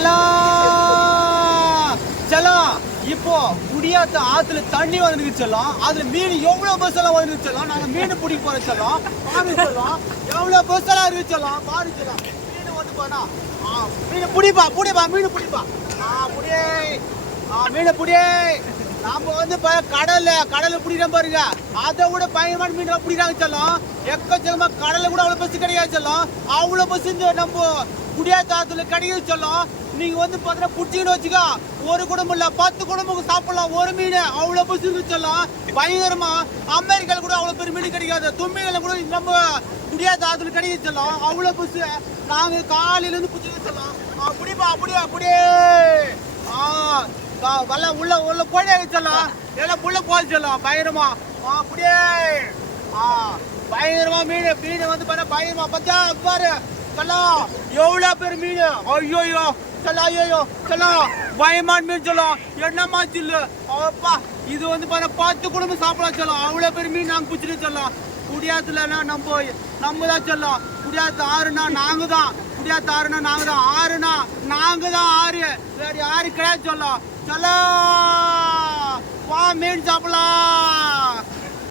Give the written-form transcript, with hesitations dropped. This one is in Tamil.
செல்லம் செல்லம் இப்போ குடியாத்த ஆத்துல தண்ணி வந்துருக்கு செல்லம். அதுல மீன் எவ்வளவு பஸ் எல்லாம் வந்துருக்கு செல்லம். நாங்க மீன் பிடிக்க போறோம் செல்லம். பாரு செல்லம் எவ்வளவு பஸ் எல்லாம் இருக்கு செல்லம். பாரு செல்லம் மீன் வந்து போனா மீன் பிடிப்பா பிடிப்பா மீன் பிடிப்பா புடியே மீனை புடியே. நாம வந்து கடல்ல பிடிக்கிறோம் பாருங்க. அதை விட பயங்கரமான மீன் பிடிக்கிறாங்க செல்லம். எக்கச்சக்கமா கடல்ல கூட அவ்வளவு பஸ் கிடையாது செல்லம். அவ்வளவு பஸ் இந்த நம்ம குடியாத்த ஆத்துல கிடையாது செல்லம். நீங்க வந்து பாத்தீங்கன்னா பிடிச்சிங்கன்னு வச்சுக்கோ, ஒரு குடும்பம் இல்ல 10 குடும்பம் சாப்பிடலாம் ஒரு மீன். அவ்வளவு பஸ் இருந்துச்செல்லாம் பயங்கரமா. அமெரிக்கால கூட அவ்வளவு பெரிய மீன் கிடைக்காது. தும்மிகளை கூட நம்ம குடியாத்த ஆத்துல கிடைச்சலாம். அவ்வளவு பஸ் நாங்க காலையில இருந்து பிடிச்சி செல்லாம். அப்படிப்பா அப்படியே அப்படியே உள்ள உள்ள கோழி ஆகிச்சலாம். எல்லாம் புள்ள போச்சலாம் பயங்கரமா. அப்படியே பயங்கரமா மீன் மீன் வந்து பாரு பயங்கரமா பார்த்தா பாரு செல்லம் எவ்வளவு பேர் மீன். ஐயோயோ செல்லம் ஐயோ செல்லம் பயமான மீன் செல்லம். என்னமா சில்லு அப்பா இது வந்து பாரு 10 குடும்பம் சாப்பிடலாம் செல்லம். அவ்வளவு பேர் மீன் நாங்க பிடிச்சிட்டு செல்லம். குடியாத்துலன்னா நம்ம தான் செல்லம். குடியாத்து ஆறுனா நாங்க தான். குடியாத்து ஆறுனா நாங்க தான். ஆறுனா நாங்க தான் ஆறு. வேற யாரு கிடையாது செல்லம். செல்லம் வா மீன் சாப்பிடலாம்.